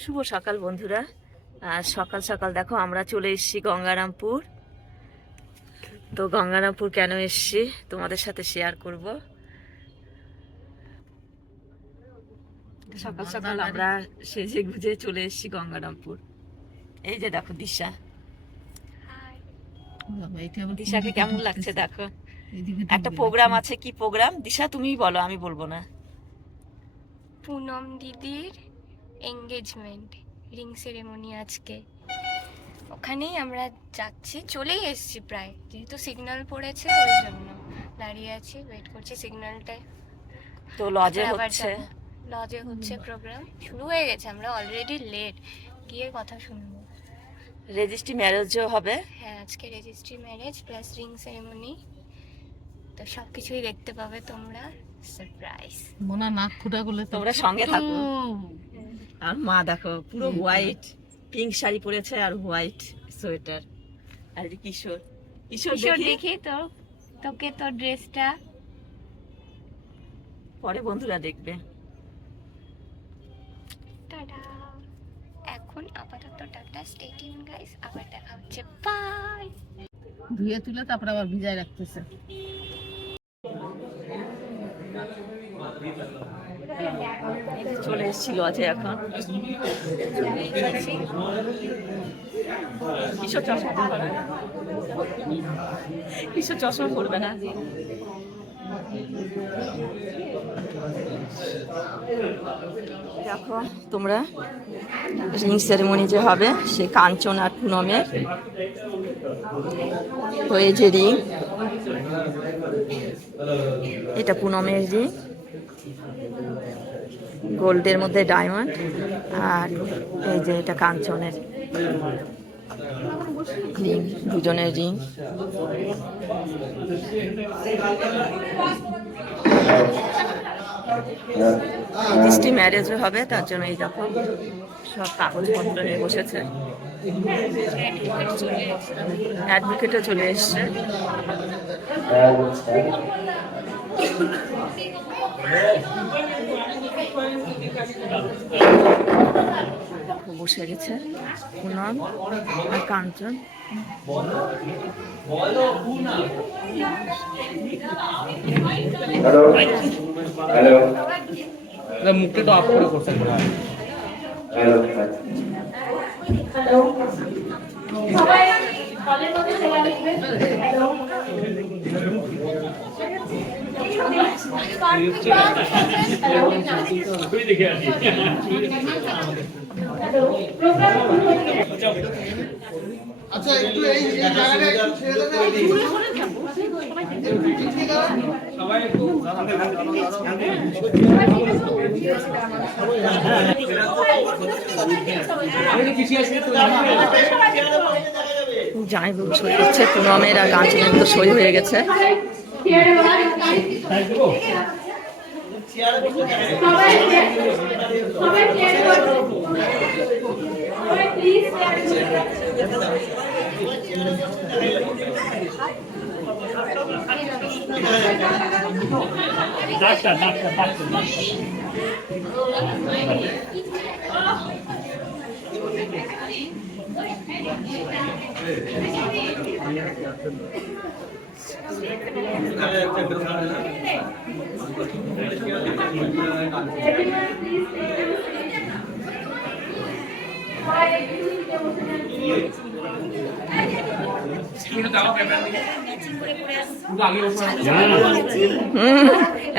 শুভ সকাল বন্ধুরা। আর সকাল সকাল দেখো আমরা চলে এসেছি গঙ্গারামপুর। তো গঙ্গারামপুর কেন এসেছি তোমাদের সাথে শেয়ার করব। সকাল সকাল আমরা সেজে গুজে চলে এসেছি গঙ্গারামপুর। এই যে দেখো দিশা, দিশাকে কেমন লাগছে দেখো। একটা প্রোগ্রাম আছে, কি প্রোগ্রাম দিশা তুমিই বলো, আমি বলবো না। পুনম দিদির এঙ্গেজমেন্ট রিং সেরেমনি আজকে, ওখানেই আমরা যাচ্ছি, চলেই এসেছি প্রায়, যেহেতু সিগন্যাল পড়েছে ওই জন্য দাঁড়িয়ে আছি, ওয়েট করছি সিগন্যালটায়। তো লজে হচ্ছে, লজে হচ্ছে প্রোগ্রাম, শুরু হয়ে গেছে, আমরা অলরেডি লেট, গিয়ে কথা শুনবো। রেজিস্ট্রি ম্যারেজও হবে। হ্যাঁ, আজকে registry marriage plus ring ceremony, তো সব কিছুই দেখতে পাবে তোমরা। সারপ্রাইজ। মোনা নাক ফুটা করলে তোমরা সঙ্গে থাকো। আর মা দেখো পুরো হোয়াইট, পিঙ্ক শাড়ি পরেছে আর হোয়াইট সোয়েটার। আর কিশোর, কিশোর দেখি তো, তোকে তোর ড্রেসটা পরে বন্ধুরা দেখবে। টাটা। এখন আপাতত টাটা, স্টে টিউন গাইস, আবার দেখা হচ্ছে, বাই। ধুয়ে তুলে তারপর আবার ভিজায় রাখতেছে। চলে এসেছিল আছে এখন। কিশোর চশমা পরবে না, কিশোর চশমা পরবে না। দেখো তোমরা, রিং সেরেমনি যে হবে সে কাঞ্চন আর পুনমের হয়ে যে রিং, এটা পুনমের রিং, গোল্ডের মধ্যে ডায়মন্ড, আর এই যে এটা কাঞ্চনের রিং, দুজনের রিং। রেজিস্ট্রি ম্যারেজও হবে, তার জন্য এই দেখো সব কাগজপত্র নিয়ে বসেছে। অ্যাডভোকেটও চলে এসছে। বসে গেছে পুনম আর কাঞ্চন। মুখটা তো অফ করে করছেন। আচ্ছা একটু এই জায়গাটা একটু ছেড়ে দেন, সবাই একটু যাই বল সই করছে, পুনমের আর কাঞ্চনের তো সই হয়ে গেছে। ডাক্তার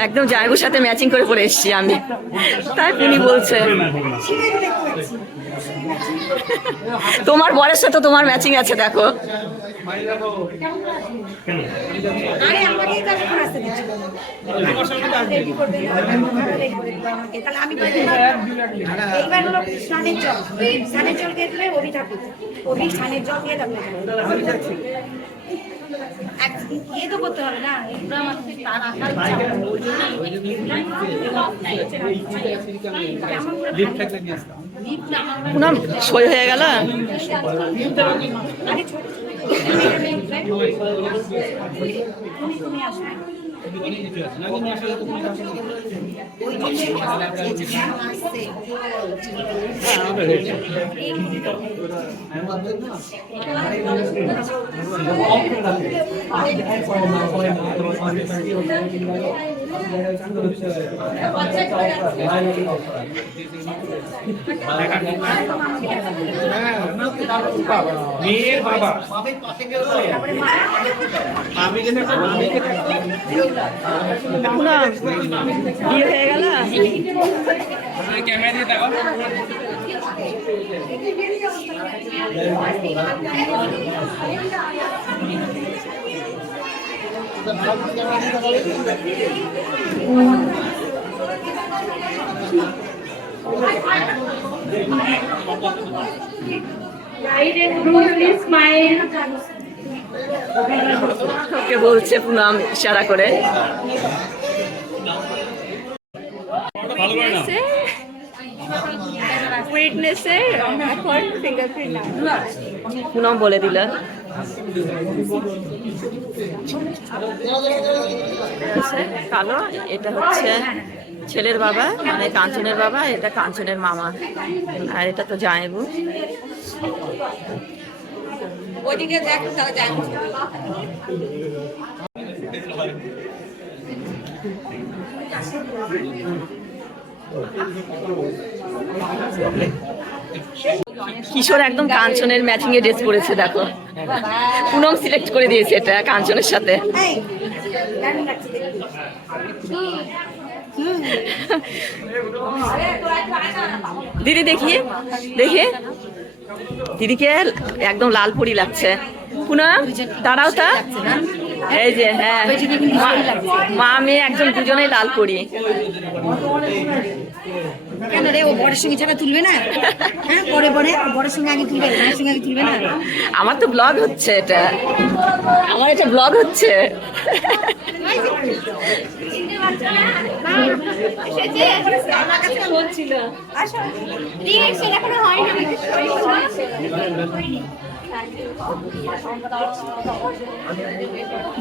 একদম জায়গুর সাথে ম্যাচিং করে পরে এসছি আমি, তাই উনি বলছে তোমার বরের সাথে তোমার ম্যাচিং আছে দেখো। করতে হবে না, পুনম সই হয়ে গেল। তুমি আসো। মেয়ের বাবা বিয়ে হয়ে গেল। ক্যামেরা দিয়ে দেখো ওকে বলছে পুনম ইশারা করে। পুনম বলে দিল। কালো, এটা হচ্ছে ছেলের বাবা মানে কাঞ্চনের বাবা, এটা কাঞ্চনের মামা, আর এটা তো জামাইবু। ওইদিকে দেখ কিশোর একদম কাঞ্চনের ম্যাচিং এ ড্রেস পরেছে, দেখো পুনম সিলেক্ট করে দিয়েছে এটা কাঞ্চনের সাথে। দিদি দেখিয়ে দেখে দিদিকে একদম লাল পরি লাগছে। পুনম দাঁড়াও তা, এই যে হ্যাঁ মা মেয়ে একজন দুজনেই লাল পরি। কেন রে, ও বড়ের সঙ্গে ছবি তুলবে না? হ্যাঁ পরে পরে বড়ের সঙ্গে আগে তুলবে, মায়ের সঙ্গে আগে তুলবে না? আমার তো ব্লগ হচ্ছে, এটা আমার এটা ব্লগ হচ্ছে।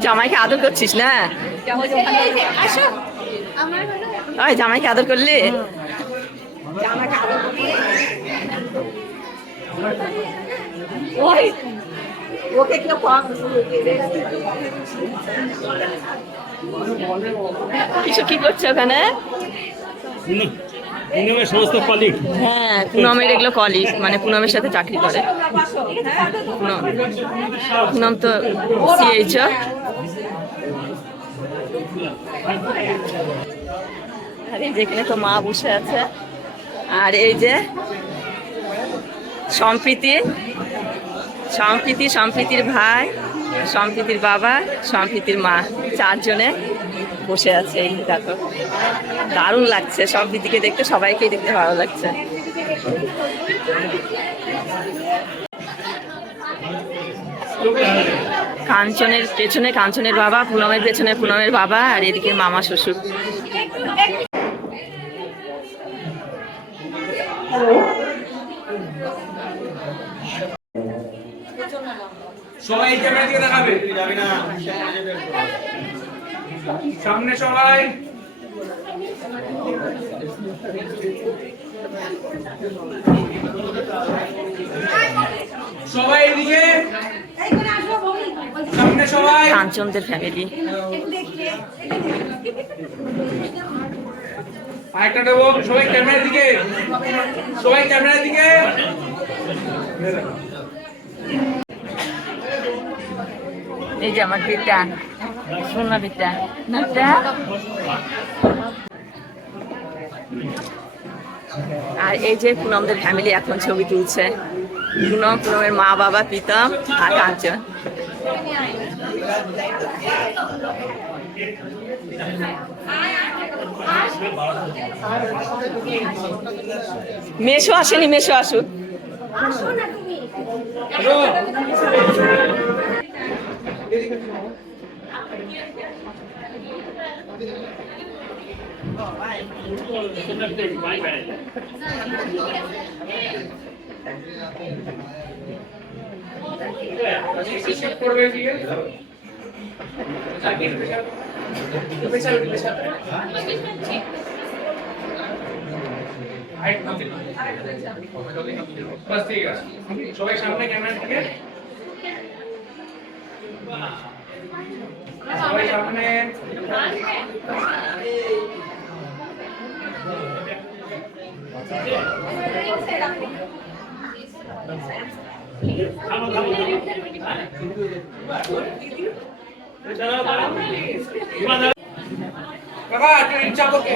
জামাইকে আদর করছিস না? ওই জামাইকে আদর করলি? ওই ওকে কেউ কিছু কি করছে ওখানে? পুনমের সমস্ত কলিগ, হ্যাঁ পুনমের এগুলো কলিগ, মানে পুনমের সাথে চাকরি করে। পুনম তো সিএইচও। আর এই যেখানে তো মা বসে আছে, আর এই যে সম্প্রীতি, সম্প্রীতির ভাই, সম্প্রীতির বাবা, সম্প্রীতির মা, চারজনে বসে আছে। এই দেখো দারুণ লাগছে, সম্প্রীতিকে দেখতে, সবাইকেই দেখতে ভালো লাগছে। কাঞ্চনের পেছনে কাঞ্চনের বাবা, পুনমের পেছনে পুনমের বাবা, আর এদিকে মামা শ্বশুর। সবাই ক্যামেরা দিকে দেখাবে, সামনে সবাই। সবাই এদিকে, সামনে সবাই। কাঞ্চনদের ফ্যামিলি। আরেকটা দেবো, সবাই ক্যামেরার দিকে, সবাই ক্যামেরার দিকে। এই যে আমার পিতা, সোনা পিতা নাটা। আর এই যে পুনমদের ফ্যামিলি এখন ছবি তুলছে। পুনমের মা বাবা, প্রীতম আর কাঞ্চন। মেশো আসেনি, মেশো আসুক। করবে বাস ঠিক আছে, সবাই সামনে ক্যামেরা থেকে, সবাই সামনে। বাবা একটু ইচ্ছা করতে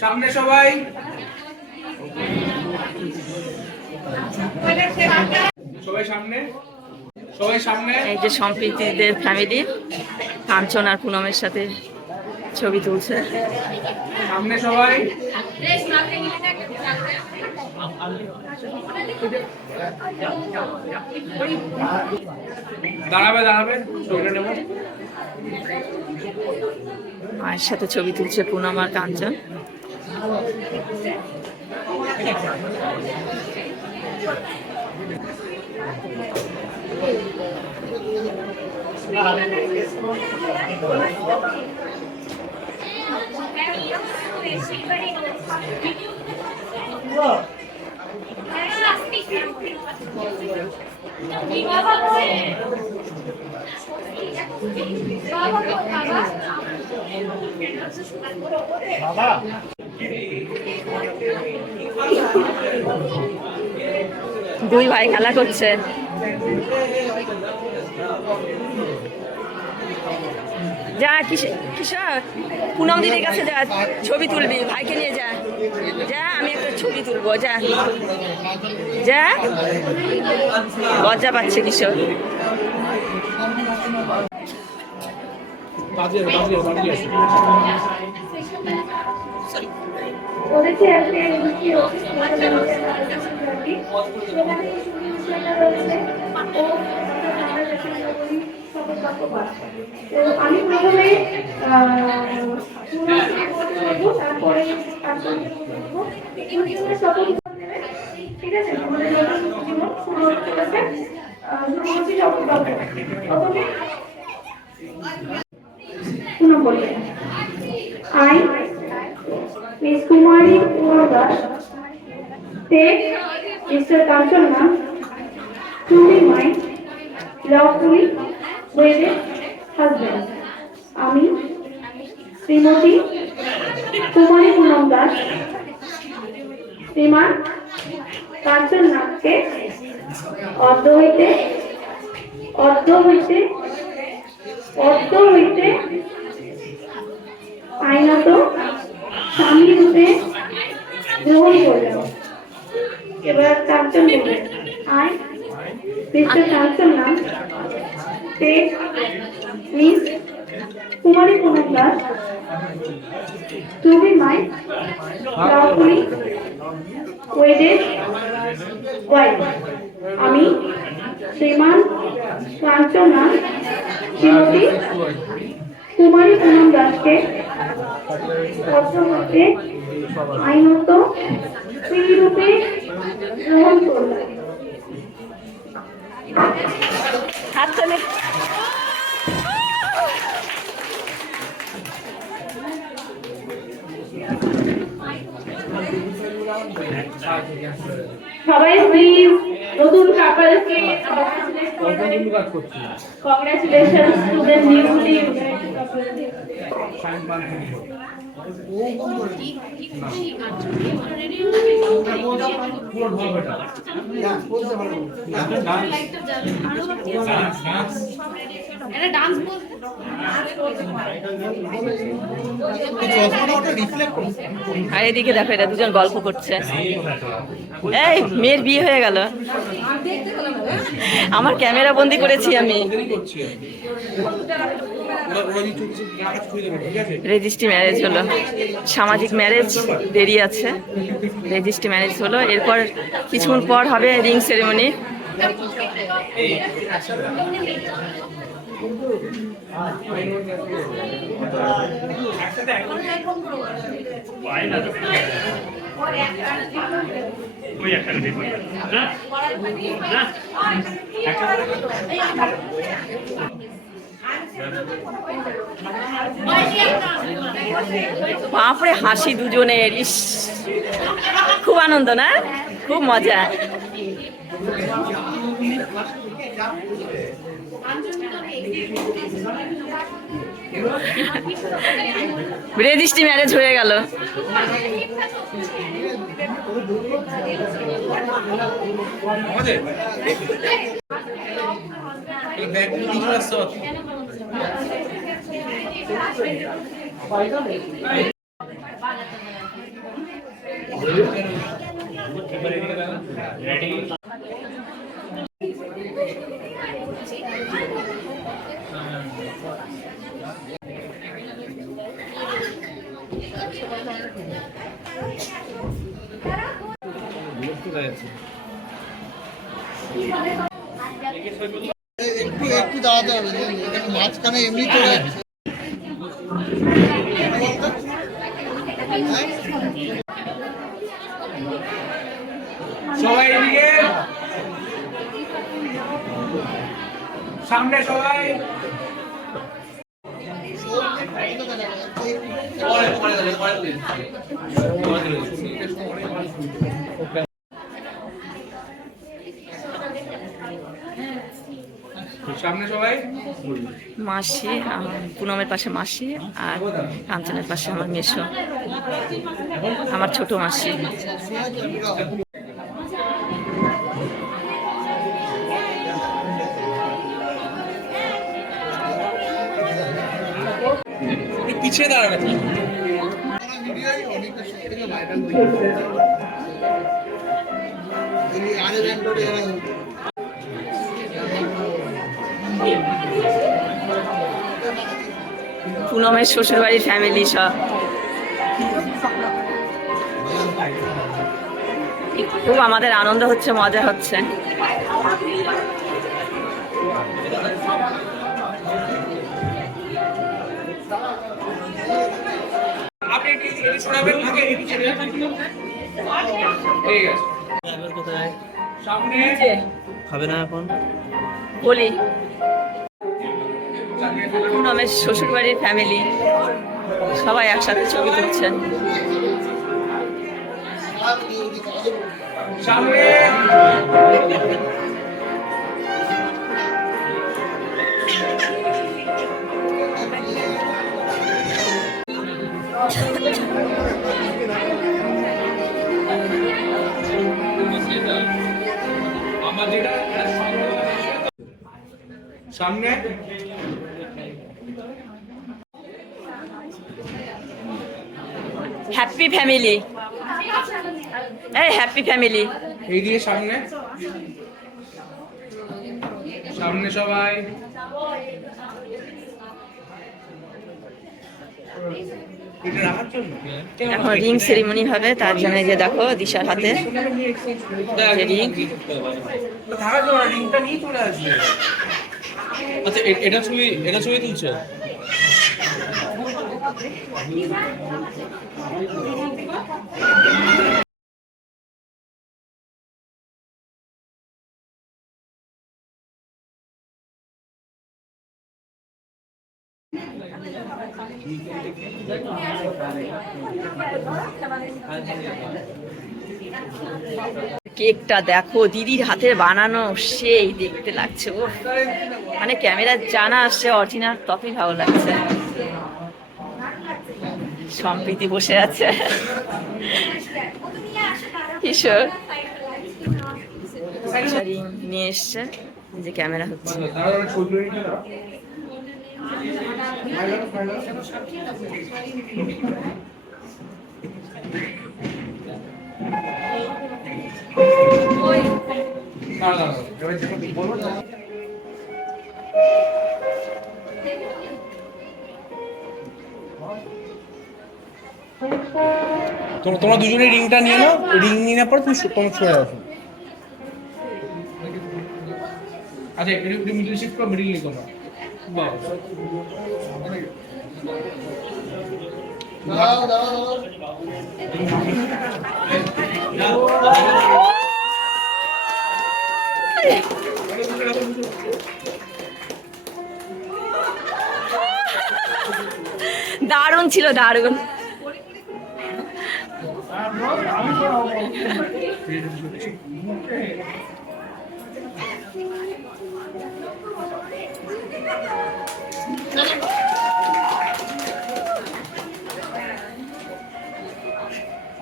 সামনে সবাই, সবাই সামনে, সবাই সামনে। এই যে সম্প্রীতিদের ফ্যামিলি কাঞ্চন আর পুনমের সাথে ছবি তুলছে। সামনে সবাই, দাঁড়াবে দাঁড়াবে, ছবিটা নেব। মায়ের সাথে ছবি তুলছে পুনম আর কাঞ্চন। দুই ভাই খেলা করছে। যা কিশোর, পুনম দিদির কাছে যা, ছবি তুলবি, ভাইকে নিয়ে যা, যা আমি একটা ছবি তুলবো, যা যা। লজ্জা পাচ্ছে কিশোর। আমি প্রথমে তারপরে ঠিক আছে, আমাদের শুরু করেছে পুনঃ বললেন, I, Miss Kumari Urdas, take Mr. Kanchanna to be my lawfully wedded husband. আমি শ্রীমতী কুমারী পুনম দাস শ্রীমান কাঞ্চননাথকে অদ্য হইতে আইনত স্বামী রূপে গ্রহণ করলেন। এবার কাঞ্চন বললেন, আই মিস্টার কাঞ্চননা take miss Kumari Punam Das to be my lawfully wedded wife. আমি শ্রীমান কাঞ্চননাথ শ্রীমতী কুমারী পুনম দাসকে পত্র হতে আইনত স্ত্রী রূপে গ্রহণ করলাম। হাত তোলে। সবাই প্লিজ নতুন কাপলকে congratulations to the newly united couple. আর এদিকে দেখো, এটা দুজন গল্প করছে। এই মেয়ের বিয়ে হয়ে গেল, আমার ক্যামেরা বন্দি করেছি আমি। রেজিস্ট্রি ম্যারেজ হলো, সামাজিক ম্যারেজ দেরি আছে, রেজিস্ট্রি ম্যারেজ হলো। এরপর কিছুক্ষণ পর হবে রিং সেরেমনি। বাপরে হাসি দুজনের, ইস খুব আনন্দ না, খুব মজা। রেজিস্ট্রি ম্যারেজ হয়ে গেল। আমাদের এই ব্যাগ নিয়ে চলে আসছো। একটু দাঁড়াতে হবে, এখানে মাঝখানে এমনি চলে যাচ্ছে। সবাই এদিকে, সামনে সবাই। সামনে সবাই। মাসি, পুনমের পাশে মাসি, আর কাঞ্চনের পাশে আমার মেসো, আমার ছোট মাসি। পিছিয়ে দাঁড়াবে। পুনমের শ্বশুরবাড়ির ফ্যামিলি সব। খুব আমাদের আনন্দ হচ্ছে, মজা হচ্ছে। আপনি এটি শোনাবেন আগে, এটি ছেড়ে ঠিক আছে। কোথায় সামনে খাবে না এখন? বলি, পুনমের শ্বশুরবাড়ির ফ্যামিলি সবাই একসাথে ছবি তুলছেন। সামনে আমার যেটা সামনে হ্যাপি ফ্যামিলি, এই হ্যাপি ফ্যামিলি। এই দিয়ে সামনে, সামনে সবাই। এটা রাখার জন্য এখন রিং সেরিমনি হবে, তার জন্য যে দেখো দিশার হাতে রিং। থাকার জন্য রিংটা নিয়ে চলে আসবে। আচ্ছা এটা ছবি তুলছো? কেকটা দেখো দিদির হাতে বানানো, সেই দেখতে লাগছে। ও মানে ক্যামেরা জানা আসছে, অরিজিনাল তবেই ভালো লাগছে। সম্প্রীতি বসে আছে, কিশোর নিয়ে এসছে, যে ক্যামেরা হচ্ছে। তোমরা দুজনে রিংটা নিয়ে নাও, রিং নিয়ে নেওয়ার পর তুমি তোমার ছড়ে আসো। আচ্ছা একটু মিডল শিফট করো, মিডল লিখো না। দাও দারুণ ছিল, দারুণ।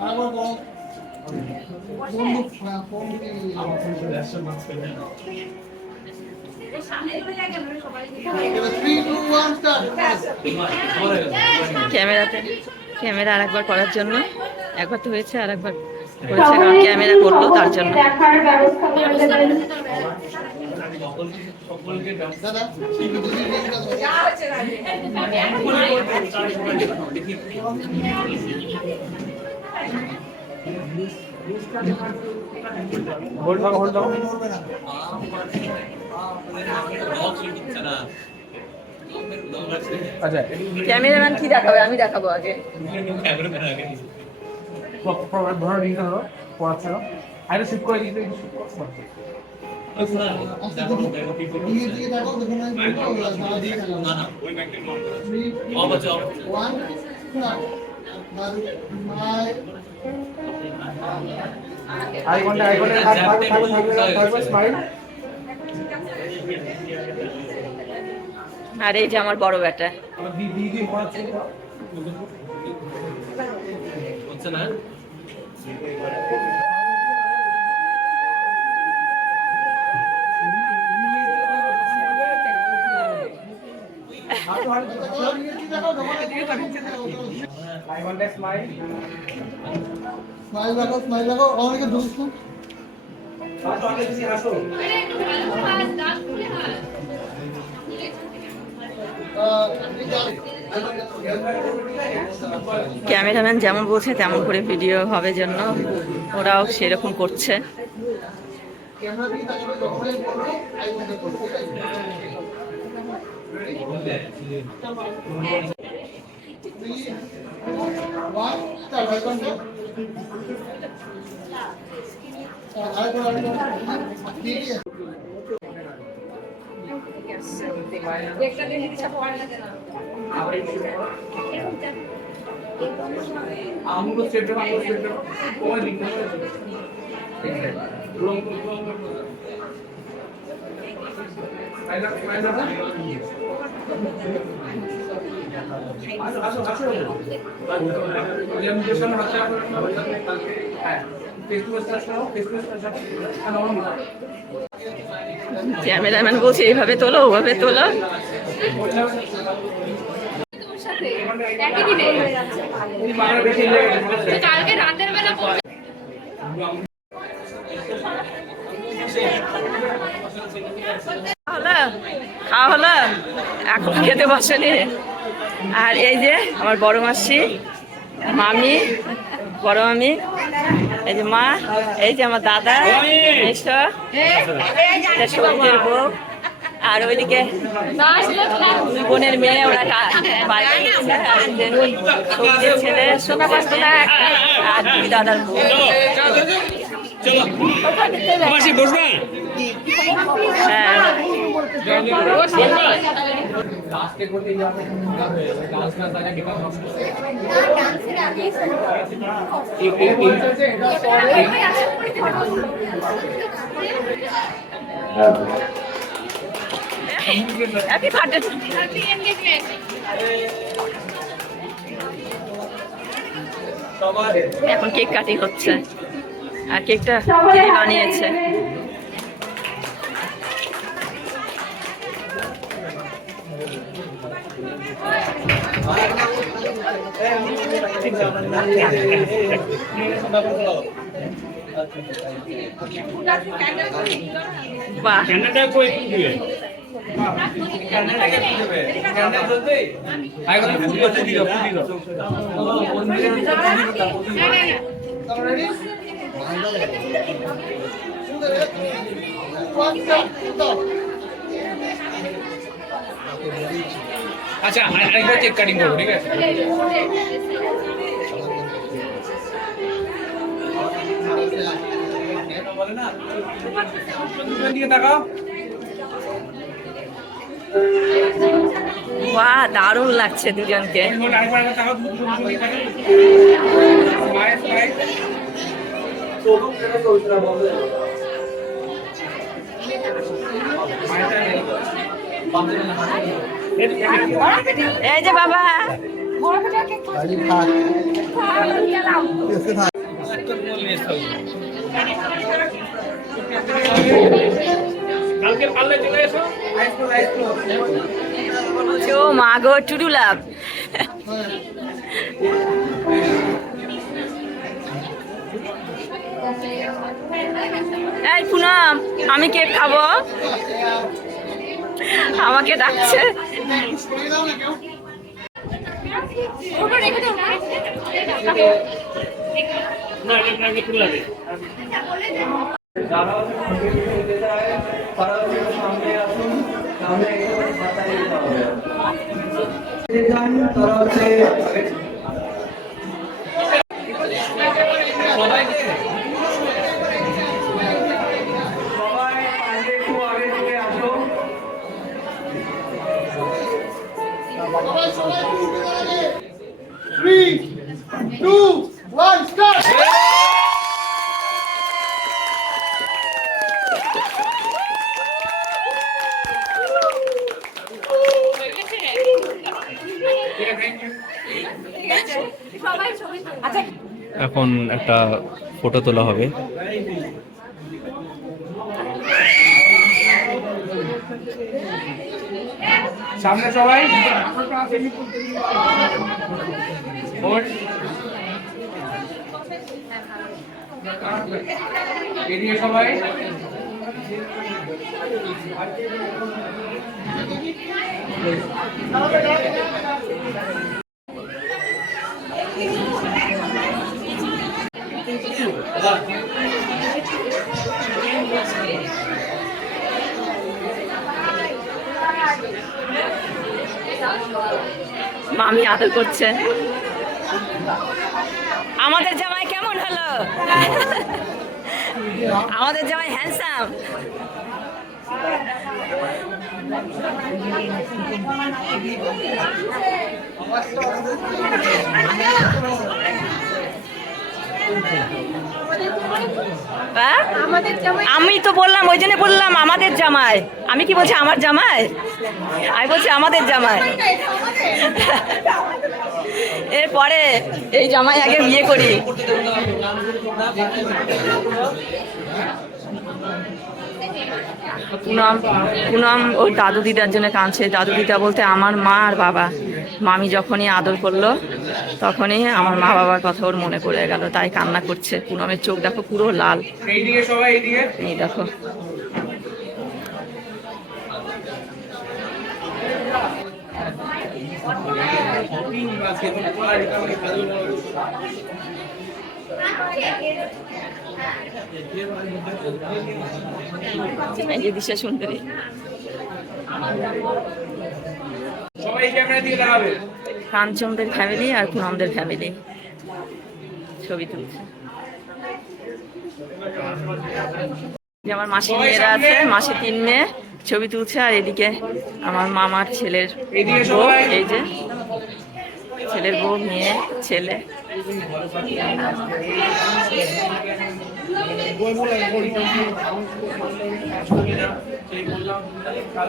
আবার বল কোন ক্যামেরাতে ক্যামেরা আরেকবার করার জন্য, একবার তো হয়েছে আর একবার করেছে, কারণ ক্যামেরা করলো তার জন্য। দেখার ব্যবস্থা করে দেবেন। দাদা হোল্ড দাও, হোল্ড দাও। আচ্ছা, ক্যামেরাম্যান কি দেখাবে? আমি দেখাবো আগে। প্রপার ধরো রিং ধরো, পড়াচ্ছ না। আরে শুট করে দিতে শুট করছ। দিয়ে দিয়ে দেখো দেখুন না দিয়ে দেখো না না ওই ব্যাংকের নাম অবশ্য 1 আই কন্টাক্ট থাকবে স্মাইল। আর এই যে আমার বড় বেটা। দিদি পড়াচ্ছে হচ্ছে না। স্মাইল দেখো অনেকে ঢুকছ ক্যামেরাম্যান যেমন বলছে তেমন করে ভিডিও হবে জন্য ওরাও সেরকম করছে। ক্যামেরা দিয়ে তাকাবে যখনই বলবে আই কন্টাক্ট করবে। আমগুলো স্টেপ বাই স্টেপ ওই লিখতে হবে। ক্যামেরাম্যান বলছে এইভাবে তোলো, ওভাবে তোলো। কালকে রাতের বেলা হলো, খাওয়া হলো, এখন খেতে বসেনি। আর এই যে আমার বড় মাসি, মামি, বড় মামি, এই যে মা, এই যে আমার দাদা, এসো, এটা সৌখের বউ। আর ওইদিকে দুই বোনের মেয়ে, ওরা বাইরে গেছে। আর এই যে সৌখের ছেলে, আর দুই দাদার বউ। হ্যাঁ, হ্যাপি বার্থডে। এখন কেক কাটিং হচ্ছে, আর কেকটা কে বানিয়েছে? বাহ, আচ্ছা আরেকবার কেক কাটিং করবো, ঠিক আছে? Gracias. দুজনের দিকে তাকাও। বাহ, দারুণ লাগছে দুজনকে। আরেকবার তাকাও, দুজনের দিকে তাকাও। Smile, smile. এই যে বাবা, কালকে পারলে চলে এসো। ও মা গো, টুডু লাভ। এই পুনম, আমি কেক খাবো, আমাকে ডাকছে। Three, two, one, start! এখন একটা ফটো তোলা হবে। সামনে সবাই। এদিকে সবাই। মামি আদর করছে। আমাদের জামাই কেমন হলো? আমাদের জামাই হ্যান্ডসাম। আমি তো বললাম, ওই জন্য বললাম আমাদের জামাই। আমি কি বলছি আমার জামাই? আমি বলছি আমাদের জামাই। এরপরে এই জামাই আগে বিয়ে করি। পুনম ওই দাদু দিদার জন্য কাঁদছে। দাদু দিদা বলতে আমার মা আর বাবা। মামি যখনই আদর করলো তখনই আমার মা বাবার কথা ওর মনে পড়ে গেল, তাই কান্না করছে। পুনমের চোখ দেখো পুরো লাল। এইদিকে সবাই, এইদিকে। এই দেখো, এই যে দিশা সুন্দরী। সবাই ক্যামেরা দিকে তাকাবে। কাঞ্চনদের ফ্যামিলি আর পুনমদের ফ্যামিলি ছবি তুলছে। যে আমার মাসি মেয়েরা আছে, মাসি 3 মেয়ে ছবি তুলছে। আর এদিকে আমার মামার ছেলের বউ, এই যে ছেলের বউ, মেয়ে, ছেলে।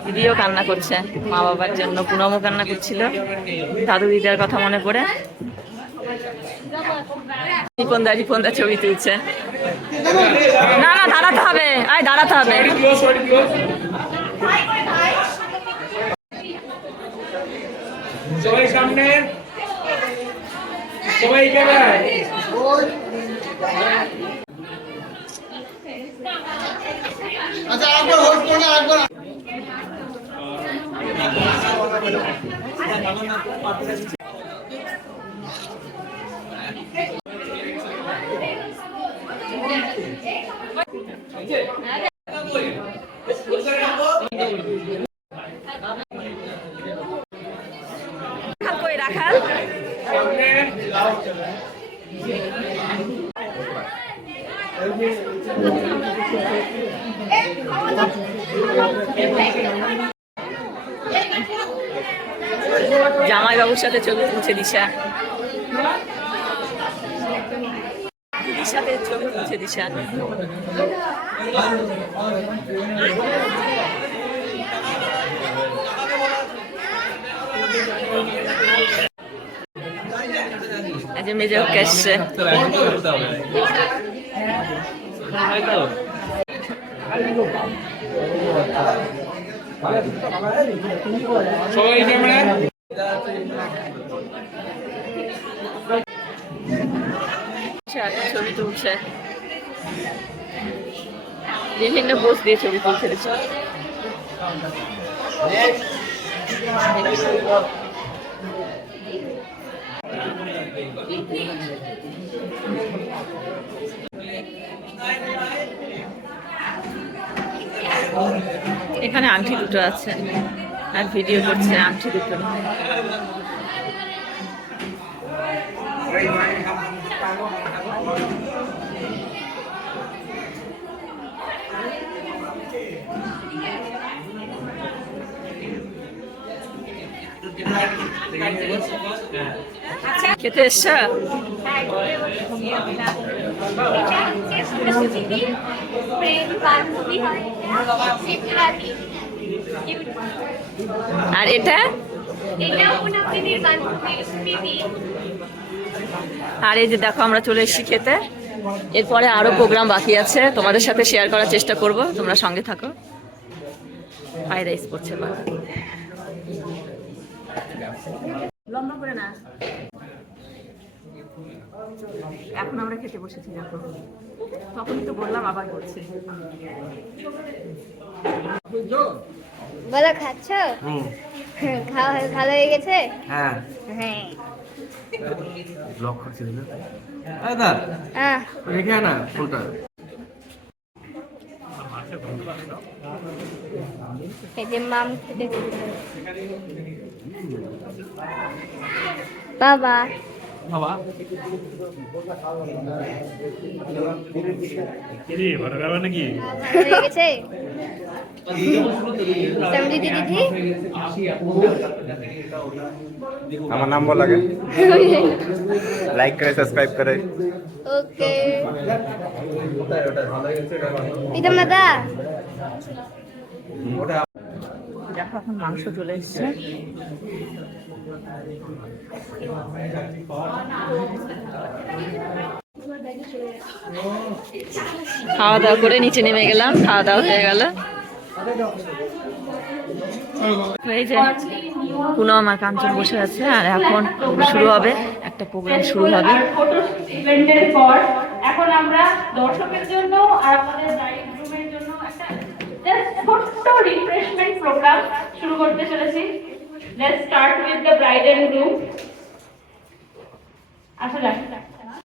দিদিও কান্না করছে মা বাবার জন্য, পুনমও কান্না করছিল দাদু দিদার কথা মনে পড়ে। রিপনদা ছবি তুলছে। না না, দাঁড়াতে হবে, আয় দাঁড়াতে হবে। সবাই সামনে, সবাই ক্যামেরায়। আচ্ছা, একবার হোল্ড করো, একবার। রাখাল সামনে। জামাইবাবুর সাথে ছবি তুলছে দিশা। দিদির সাথে ছবি তুলছে দিশা। এই যে মেজে ওকে এসছে। সবাই ক্যামেরা ছবি তুলছে, বিভিন্ন পোজ দিয়ে ছবি তুলছে দিশা। এখানে আংটি দুটো আছে আর ভিডিও করছে আংটি দুটো। খেতে এসছ? আর এটা আর এই যে দেখো আমরা চলে এসেছি খেতে। এরপরে আরো প্রোগ্রাম বাকি আছে, তোমাদের সাথে শেয়ার করার চেষ্টা করব, তোমরা সঙ্গে থাকো। ফ্রাইড রাইস করছে বাবা, লম্বা করে না। এখন আমরা খেতে বসেছি, দেখো তখনই তো বললাম আবার করছে। বলো খাচ্ছ? খাওয়া ভালো হয়ে গেছে? হ্যাঁ হ্যাঁ ব্লগ করছি দাদা রেখে না ফোনটা। এই যে মাম খেতে বাবা বাবা নাকি হয়ে গেছে? সামরি দিদি আমার নাম বলা লাগে, লাইক করে সাবস্ক্রাইব করে। ওকে প্রীতম দাদা দেখো এখন মাংস চলে এসছে। খাওয়া দাওয়া করে নিচে নেমে গেলাম, খাওয়া দাওয়া হয়ে গেল। এই যে পুনম আর কাঞ্চন বসে আছে, আর এখন শুরু হবে, একটা প্রোগ্রাম শুরু হবে। ফটো ইভেন্টের পর এখন আমরা দর্শকের জন্য আর আমাদের ব্রাইড গ্রুমের জন্য একটা ছোট্ট রিফ্রেশমেন্ট প্রোগ্রাম শুরু করতে চলেছি। Let's start with the bride and groom. আসলে